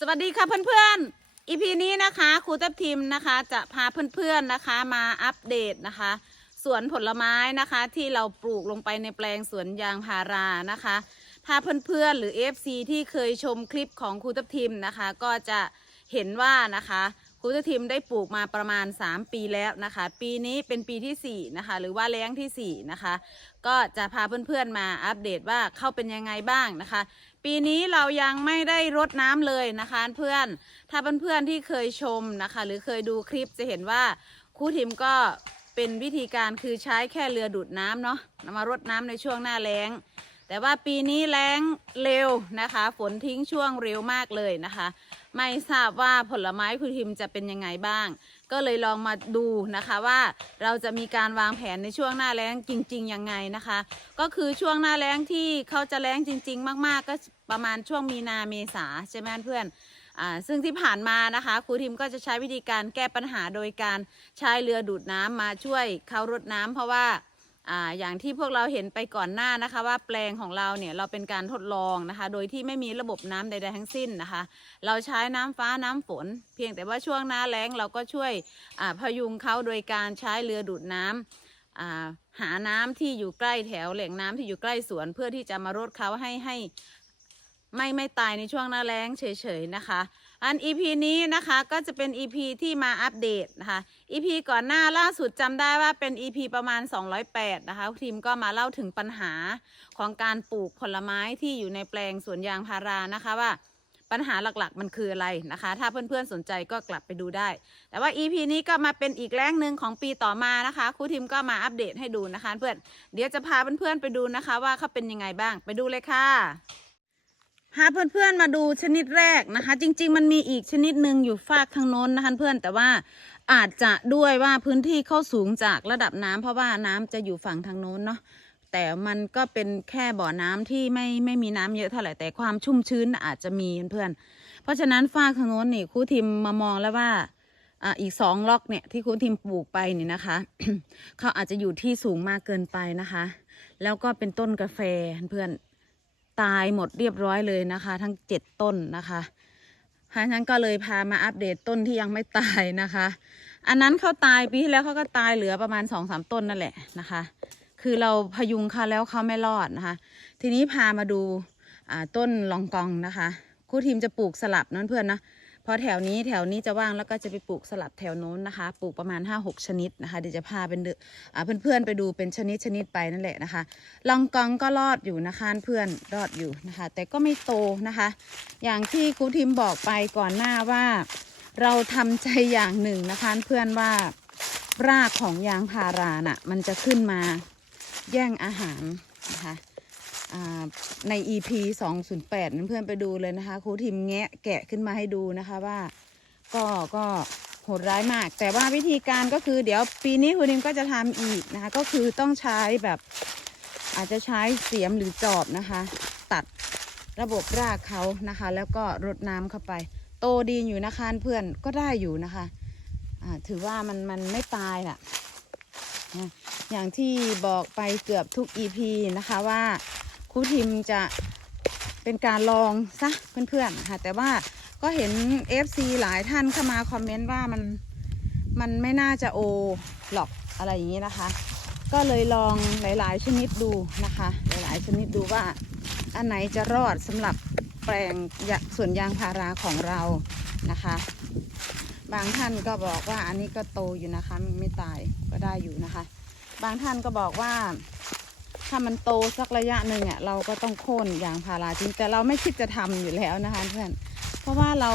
สวัสดีค่ะเพื่อนๆ EP นี้นะคะครูทับทิมนะคะจะพาเพื่อนๆนะคะมาอัปเดตนะคะสวนผลไม้นะคะที่เราปลูกลงไปในแปลงสวนยางพารานะคะ ถ้าเพื่อนๆหรือ FC ที่เคยชมคลิปของครูทับทิมนะคะ ก็จะเห็นว่านะคะ รูทับทิมได้ปลูกมาประมาณ 3 ปีแล้วนะคะ ปีนี้เป็นปีที่ 4 นะคะ หรือว่าแล้งทีสี่ 4 นะคะ ก็จะพาเพื่อนๆมาอัปเดตว่าเข้าเป็นยังไงบ้างนะคะ ปีนี้เรายังไม่ได้รดน้ำเลยนะคะเพื่อนถ้าเพื่อนๆที่เคยชมนะคะ หรือเคยดูคลิปจะเห็นว่าครูทิมก็เป็นวิธีการคือใช้แค่เรือดูดน้ำเนาะมารดน้ำในช่วงหน้าแล้งแต่ว่าปีนี้แล้งเร็วนะคะ ฝนทิ้งช่วงเร็วมากเลยนะคะ ไม่ทราบว่าผลไม้ครูทิมจะเป็นยังไงบ้าง ก็เลยลองมาดูนะคะว่าเราจะมีการวางแผนในช่วงหน้าแล้งจริงๆยังไงนะคะ ก็คือช่วงหน้าแล้งที่เขาจะแล้งจริง ๆ มากๆ ก็ประมาณช่วงมีนาเมษาใช่ไหมเพื่อนอ่าซึ่งที่ผ่านมานะคะครูทิมก็จะใช้วิธีการแก้ปัญหาโดยการใช้เรือดูดน้ำมาช่วยเขารดน้ำเพราะว่า อ่าอย่างที่พวกเราเห็นไปก่อนหน้านะคะว่าแปลงของเราเนี่ยเราเป็นการทดลองนะคะ โดยที่ไม่มีระบบน้ำใดๆทั้งสิ้นนะคะ เราใช้น้ำฟ้าน้ำฝน เพียงแต่ว่าช่วงหน้าแล้งเราก็ช่วยอ่าพยุงเขาโดยการใช้เรือดูดน้ำอ่าหาน้ำที่อยู่ใกล้แถวแหล่งน้ำที่อยู่ใกล้สวน เพื่อที่จะมารดเขาให้ให้ไม่ไม่ตายในช่วงหน้าแล้งเฉยๆนะคะ อัน EP นี้นะคะก็จะเป็น EP ที่มาอัปเดตนะคะ EP ก่อนหน้าล่าสุดจำได้ว่าเป็น EP ประมาณ 208 นะคะทีมก็มาเล่าถึงปัญหาของการปลูกผลไม้ที่อยู่ในแปลงสวนยางพารานะคะว่าปัญหาหลักๆ มันคืออะไรนะคะ ถ้าเพื่อนๆสนใจก็กลับไปดูได้ แต่ว่า EP นี้ก็มาเป็นอีกแรงหนึ่งของปีต่อมานะคะครูทิมก็มาอัปเดตให้ดูนะคะ เพื่อนเดี๋ยวจะพาเพื่อนๆไปดูนะคะ ว่าเขาเป็นยังไงบ้างไปดูเลยค่ะ พาเพื่อนๆมาดูชนิดแรกนะคะ จริง ๆ มันมีอีกชนิดหนึ่งอยู่ฝากทางโน้นนะคะเพื่อนแต่ว่าอาจจะด้วยว่าพื้นที่เข้าสูงจากระดับน้ำเพราะว่าน้ำจะอยู่ฝั่งทางโน้นเนาะแต่มันก็เป็นแค่บ่อน้ำที่ไม่ไม่มีน้ำเยอะเท่าไหร่แต่ความชุ่มชื้นอาจจะมีเพื่อนเพราะฉะนั้นฝากทางโน้นนี่ครูทิมมามองแล้วว่าอ่าอีกสองล็อกเนี่ยที่ครูทิมปลูกไปนี่นะคะเขาอาจจะอยู่ที่สูงมากเกินไปนะคะ แล้วก็เป็นต้นกาแฟเพื่อน ตายหมดเรียบร้อยเลยนะคะ ทั้งเจ็ดต้นนะคะเพราะฉะนั้นก็เลยพามาอัปเดตต้นที่ยังไม่ตายนะคะ อันนั้นเขาตายปีที่แล้วเขาก็ตายเหลือประมาณสองสามต้นนั่นแหละนะคะ คือเราพยุงเขาแล้วเขาไม่รอดนะคะ ทีนี้พามาดูต้นลองกองนะคะครูทีมจะปลูกสลับนั่นเพื่อนนะ พราะแถวนี้แถวนี้จะว่างแล้วก็จะไปปลูกสลับแถวโน้นนะคะ ปลูกประมาณ 5 6 ชนิดนะคะเดี๋ยวจะพาเป็นเพื่อนๆไปดูเป็นชนิดชนิดไปนั่นแหละนะคะลองกองก็รอดอยู่นะคะเพื่อนรอดอยู่นะคะ แต่ก็ไม่โตนะคะ อย่างที่ครูทิมบอกไปก่อนหน้าว่า เราทำใจอย่างหนึ่งนะคะเพื่อนว่ารากของยางพาราน่ะมันจะขึ้นมาแย่งอาหารนะคะ ใน EP 208เพื่อนไปดูเลยนะคะครูทิมแงะแกะขึ้นมาให้ดูนะคะว่าก็ก็โหดร้ายมาก แต่ว่าวิธีการก็คือเดี๋ยวปีนี้ครูทิมก็จะทำอีกนะคะก็คือต้องใช้แบบอาจจะใช้เสียมหรือจอบนะคะ ตัดระบบรากเขานะคะ แล้วก็รดน้ำเข้าไป โตดีอยู่นะคะเพื่อนก็ได้อยู่นะคะอ่าถือว่ามันมันไม่ตายน่ะอย่างที่บอกไปเกือบทุก EP นะคะว่า ครูทิมจะเป็นการลองซะเพื่อนๆค่ะ แต่ว่าก็เห็น FC หลายท่านเข้ามาคอมเมนต์ว่ามันมันไม่น่าจะโอหรอกอะไรอย่างนี้นะคะ ก็เลยลองหลาย ๆ ชนิดดูนะคะ หลาย ๆ ชนิดดูว่าอันไหนจะรอดสำหรับแปลงยะสวนยางพาราของเรานะคะ บางท่านก็บอกว่าอันนี้ก็โตอยู่นะคะไม่ตายก็ได้อยู่นะคะ บางท่านก็บอกว่า ถ้ามันโตสักระยะหนึ่งอะเราก็ต้องโค่นยางพาราทิ้งแต่เราไม่คิดจะทำอยู่แล้วนะคะเพื่อนเพราะว่าเรา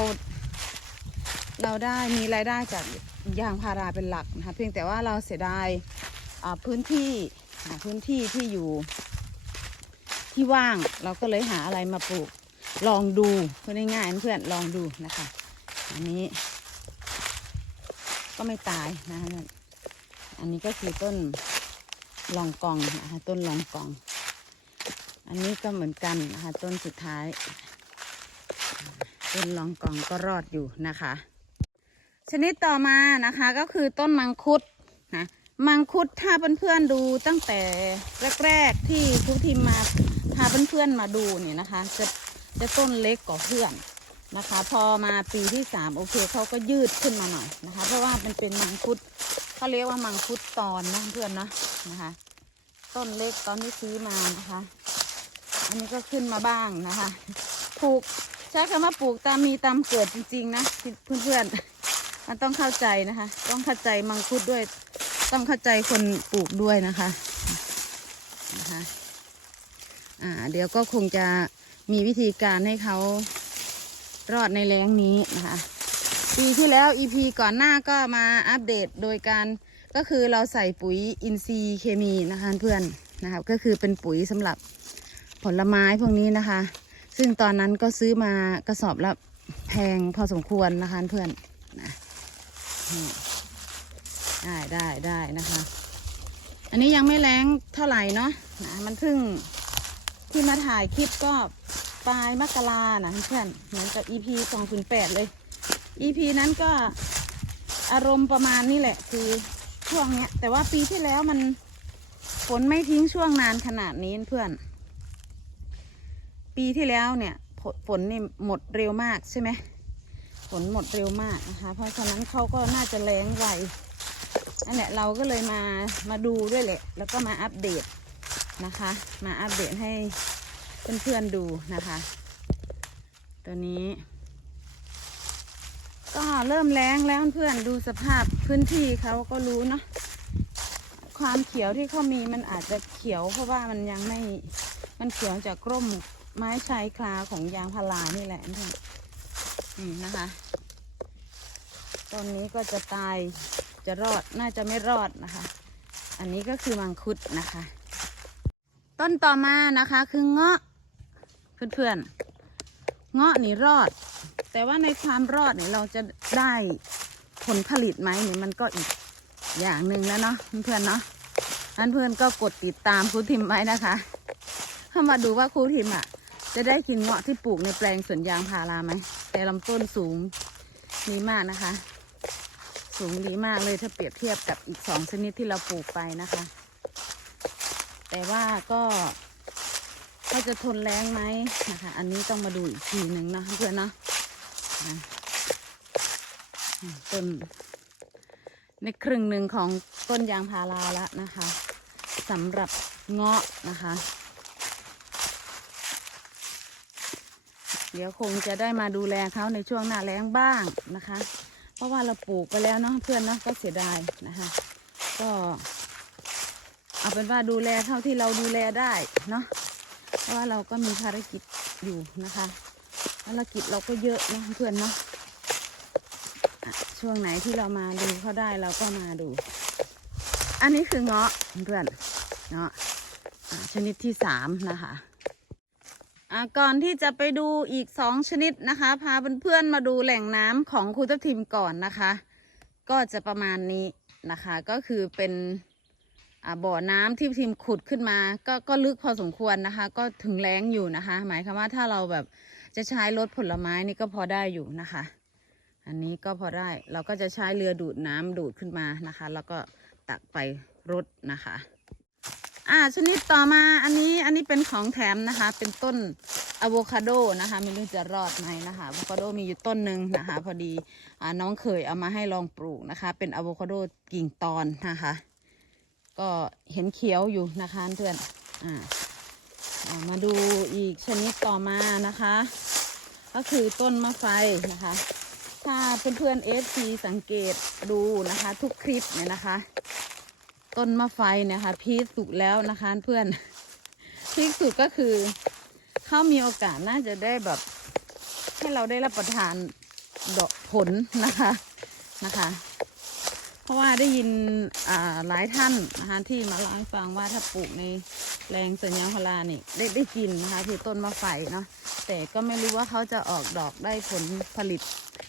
เราได้มีรายได้จากยางพาราเป็นหลักนะคะเพียงแต่ว่าเราเสียดายพื้นที่พื้นที่ที่อยู่ที่ว่างเราก็เลยหาอะไรมาปลูกลองดูเพื่อนง่ายๆเพื่อนลองดูนะคะอันนี้ ก็ไม่ตายนะคะอันนี้ก็คือต้น ลองกองนะคะต้นลองกอง อันนี้ก็เหมือนกันนะคะต้นสุดท้าย ต้นลองกองก็รอดอยู่นะคะ ชนิดต่อมานะคะก็คือต้นมังคุดนะมังคุดถ้าเพื่อนๆดูตั้งแต่แรกๆที่ครูทีมมาพาเพื่อนๆมาดูเนี่ยนะคะ จะจะต้นเล็กกว่าเพื่อนนะคะ พอมาปีที่สามโอเคเขาก็ยืดขึ้นมาหน่อยนะคะ เพราะว่ามันเป็นมังคุดเขาเรียกว่ามังคุดตอนนะเพื่อนเนาะ นะคะ ต้นเล็กตอนที่ซื้อมานะคะ อันนี้ก็ขึ้นมาบ้างนะคะปลูกใช้คำว่าปลูกตามมีตามเกิดจริง ๆ นะเพื่อนๆมันต้องเข้าใจนะคะ ต้องเข้าใจมังคุดด้วย ต้องเข้าใจคนปลูกด้วยนะคะนะคะอ่าเดี๋ยวก็คงจะมีวิธีการให้เขารอดในแรงนี้นะคะ ปีที่แล้ว EP ก่อนหน้าก็มาอัปเดตโดยการ ก็คือเราใส่ปุ๋ยอินทรีย์เคมีนะคะเพื่อนนะคะก็คือเป็นปุ๋ยสำหรับผลไม้พวกนี้นะคะ ซึ่งตอนนั้นก็ซื้อมากระสอบละแพงพอสมควรนะคะเพื่อนนะได้ได้ได้นะคะ อันนี้ยังไม่แรงเท่าไหร่เนาะนะมันเพิ่งที่มาถ่ายคลิปก็ปลายมกรานะเพื่อนเหมือนกับ EP สองศูนย์แปดเลย EP นั้นก็อารมณ์ประมาณนี้แหละคือ ช่วงเนี้ย แต่ว่าปีที่แล้วมันฝนไม่ทิ้งช่วงนานขนาดนี้เพื่อน ปีที่แล้วเนี่ยฝนนี่หมดเร็วมากใช่ไหมฝนหมดเร็วมากนะคะ เพราะฉะนั้นเขาก็น่าจะแรงไวนั่นแหละเราก็เลยมามาดูด้วยแหละ แล้วก็มาอัปเดตนะคะ มาอัปเดตให้เพื่อนๆดูนะคะ ตัวนี้ ก็เริ่มแรงแล้วเพื่อนดูสภาพพื้นที่เขาก็รู้เนาะความเขียวที่เขามีมันอาจจะเขียวเพราะว่ามันยังไม่มันเขียวจากกร่มไม้ชายคลาของยางพารานี่แหละเพื่อนนี่นะคะต้นนี้ก็จะตายจะรอดน่าจะไม่รอดนะคะ อันนี้ก็คือมังคุดนะคะ ต้นต่อมานะคะคือเงาะเพื่อนๆเงาะนี่รอด แต่ว่าในความรอดเนี่ยเราจะได้ผลผลิตไหมเนี่ยมันก็อีกอย่างหนึ่งแล้วเนาะเพื่อนเนาะนั้นเพื่อนก็กดติดตามครูทิมไว้นะคะเข้ามาดูว่าครูทิมอะ จะได้กินเงาะที่ปลูกในแปลงสวนยางพาราไหมแต่ลำต้นสูงดีมากนะคะ สูงดีมากเลยถ้าเปรียบเทียบกับอีกสองชนิดที่เราปลูกไปนะคะ แต่ว่าก็ก็จะทนแรงไหมนะคะ อันนี้ต้องมาดูอีกทีหนึ่งนะเพื่อนเนาะ นะต้นในครึ่งหนึ่งของต้นยางพาราแล้วนะคะสำหรับเงาะนะคะ เดี๋ยวคงจะได้มาดูแลเขาในช่วงหน้าแล้งบ้างนะคะ เพราะว่าเราปลูกไปแล้วเนาะเพื่อนเนาะก็เสียดายนะคะ ก็เอาเป็นว่าดูแลเท่าที่เราดูแลได้เนาะเพราะว่าเราก็มีภารกิจอยู่นะคะ ภารกิจเราก็เยอะนะเพื่อนเนาะช่วงไหนที่เรามาดูเขาได้เราก็มาดู อันนี้คือเงาะเพื่อนเงาะชนิดที่สามนะคะอะก่อนที่จะไปดูอีกสองชนิดนะคะ พาเพื่อนๆมาดูแหล่งน้ำของครูทัพทิมก่อนนะคะ ก็จะประมาณนี้นะคะ ก็คือเป็นอ่าบ่อน้ำที่ทีมขุดขึ้นมา ก็ก็ลึกพอสมควรนะคะ ก็ถึงแรงอยู่นะคะ หมายความว่าถ้าเราแบบ จะใช้รถผลไม้นี่ก็พอได้อยู่นะคะ อันนี้ก็พอได้เราก็จะใช้เรือดูดน้ำดูดขึ้นมานะคะ แล้วก็ตักไปรถนะคะ อ่าชนิดต่อมาอันนี้อันนี้เป็นของแถมนะคะ เป็นต้นอะโวคาโดนะคะไม่รู้จะรอดไหมนะคะอะโวคาโดมีอยู่ต้นหนึ่งนะคะ พอดีอ่าน้องเคยเอามาให้ลองปลูกนะคะ เป็นอะโวคาโดกิ่งตอนนะคะ ก็เห็นเขียวอยู่นะคะเพื่อนอ่ามาดูอีกชนิดต่อมานะคะ ก็คือต้นมะไฟนะคะ ถ้าเพื่อนๆเอฟซีสังเกตดูนะคะ ทุกคลิปเนี่ยนะคะ ต้นมะไฟเนี่ยค่ะพีคสุกแล้วนะคะเพื่อนพีคสุดก็คือเขามีโอกาสน่าจะได้แบบ ให้เราได้รับประทานดอกผลนะคะนะคะ เพราะว่าได้ยินอ่าหลายท่านนะคะที่มาเล่าให้ฟังว่าถ้าปลูกในแปลงสวนยางพารานี่ได้ได้กินนะคะคือต้นมะไฟเนาะแต่ก็ไม่รู้ว่าเขาจะออกดอกได้ผลผลิต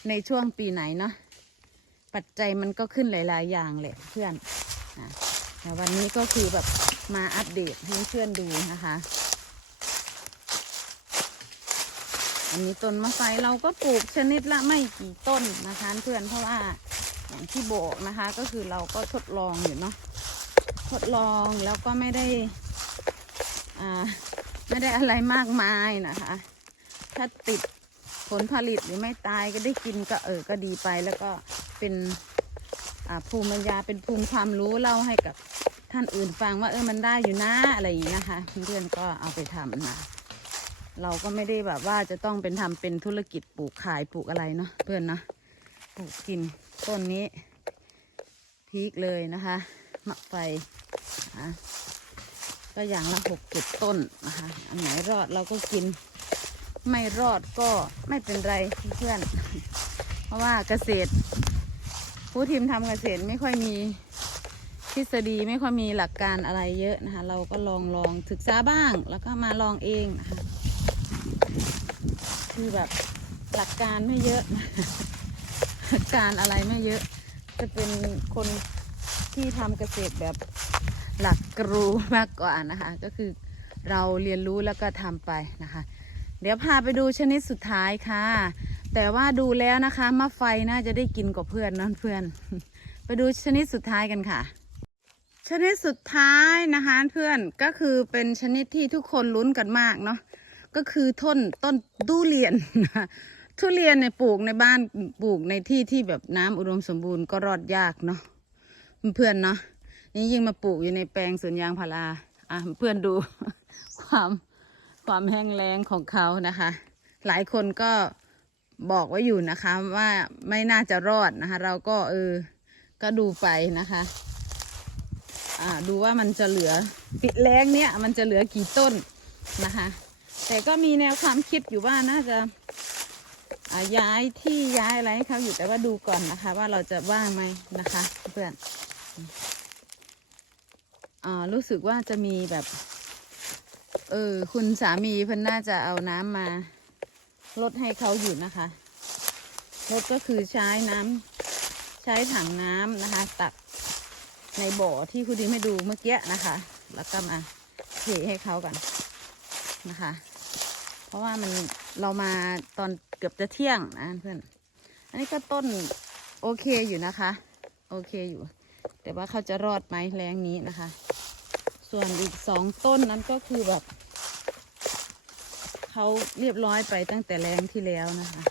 ในช่วงปีไหนเนาะปัจจัยมันก็ขึ้นหลาย ๆ อย่างแหละเพื่อนนะแต่วันนี้ก็คือแบบมาอัปเดตให้เพื่อนดูนะคะ อันนี้ต้นมะไฟเราก็ปลูกชนิดละไม่กี่ต้นนะคะเพื่อนเพราะว่า อย่างที่บอกนะคะ ก็คือเราก็ทดลองอยู่เนาะทดลองแล้วก็ไม่ได้อ่าไม่ได้อะไรมากมายนะคะ ถ้าติดผลผลิตหรือไม่ตายก็ได้กินก็เออก็ดีไป แล้วก็เป็นภูมิปัญญาเป็นภูมิความรู้เล่าให้กับท่านอื่นฟังว่าเออมันได้อยู่นะอะไรอย่างนี้นะคะเพื่อนก็เอาไปทำนะเราก็ไม่ได้แบบว่าจะต้องเป็นทำเป็นธุรกิจปลูกขายปลูกอะไรเนาะเพื่อนเนาะปลูกกิน ต้นนี้พีคเลยนะคะมะไฟอะก็อย่างละหกเจ็ดต้นนะคะ อันไหนรอดเราก็กิน ไม่รอดก็ไม่เป็นไรเพื่อน เพราะว่าเกษตร ผู้ทีมทำเกษตรไม่ค่อยมีทฤษฎีไม่ค่อยมีหลักการอะไรเยอะนะคะ เราก็ลองลองศึกษาบ้าง แล้วก็มาลองเองนะคะ คือแบบหลักการไม่เยอะ หลัการอะไรไม่เยอะ จะเป็นคนที่ทำเกษตรแบบหลักกรูมากกว่านะคะ ก็คือเราเรียนรู้แล้วก็ทำไปนะคะ เดี๋ยวพาไปดูชนิดสุดท้ายค่ะ แต่ว่าดูแล้วนะคะมะไฟน่าจะได้กินกว่าเพื่อนนั่นเพื่อน ไปดูชนิดสุดท้ายกันค่ะ ชนิดสุดท้ายนะคะเพื่อนก็คือเป็นชนิดที่ทุกคนลุ้นกันมากเนาะก็คือต้นต้นทุเรียน ทุเรียนเนี่ยปลูกในบ้านปลูกในที่ที่แบบน้ำอุดมสมบูรณ์ก็รอดยากเนาะเพื่อนเนาะนี่ยิ่งมาปลูกอยู่ในแปลงสวนยางพาราอะเพื่อนดู ความความแห้งแล้งของเขานะคะ หลายคนก็บอกไว้อยู่นะคะ ว่าไม่น่าจะรอดนะคะ เราก็เออก็ดูไปนะคะอ่าดูว่ามันจะเหลือปิดแรงเนี้ยมันจะเหลือกี่ต้นนะคะ แต่ก็มีแนวความคิดอยู่ว่าน่าจะ ย้ายที่ย้ายอะไรให้เขาอยู่แต่ว่าดูก่อนนะคะ ว่าเราจะว่างไหมนะคะ เพื่อนอ่ารู้สึกว่าจะมีแบบ เออคุณสามีเพิ่นน่าจะเอาน้ำมาลดให้เขาอยู่นะคะลดก็คือใช้น้ำใช้ถังน้ำนะคะ ตักในบ่อที่คุณดิมให้ดูเมื่อกี้นะคะ แล้วก็มาเทให้เขากันนะคะ เพราะว่ามันเรามาตอนเกือบจะเที่ยงนะเพื่อน อันนี้ก็ต้นโอเคอยู่นะคะ โอเคอยู่ แต่ว่าเขาจะรอดไหมแรงนี้นะคะ ส่วนอีกสองต้นนั้นก็คือแบบเขาเรียบร้อยไปตั้งแต่แรงที่แล้วนะคะ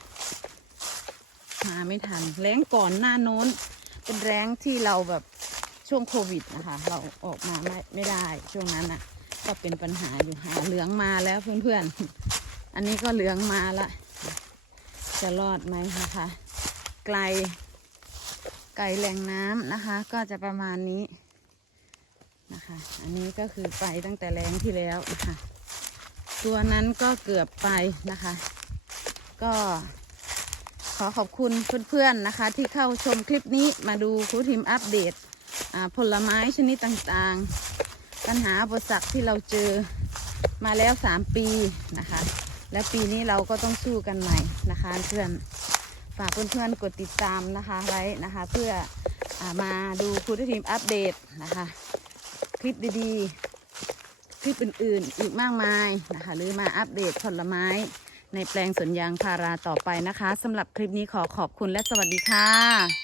มาไม่ทันแรงก่อนหน้าโน้น เป็นแรงที่เราแบบช่วงโควิดนะคะ เราออกมาไม่ไม่ได้ช่วงนั้นน่ะ ก็เป็นปัญหาอยู่หาเหลืองมาแล้วเพื่อนๆ อันนี้ก็เหลืองมาละ จะรอดไหมนะคะ ไกล ไกลแหล่งน้ำนะคะ ก็จะประมาณนี้นะคะ อันนี้ก็คือไปตั้งแต่แรงที่แล้วนะคะ ตัวนั้นก็เกือบไปนะคะ ก็ขอขอบคุณเพื่อนๆนะคะ ที่เข้าชมคลิปนี้มาดูครูทีมอัปเดตผลไม้ชนิดต่างๆ ปัญหาอุปสรรคที่เราเจอมาแล้ว 3 ปีนะคะ และปีนี้เราก็ต้องสู้กันใหม่นะคะเพื่อนฝากเพื่อนๆกดติดตามนะคะไว้นะคะ เพื่ออมาดูครูทีมอัปเดตนะคะ คลิปดีๆ คลิปอื่นๆ อีกมากมายนะคะ หรือมาอัปเดตผลไม้ในแปลงสวนยางพาราต่อไปนะคะสำหรับคลิปนี้ขอขอบคุณและสวัสดีค่ะ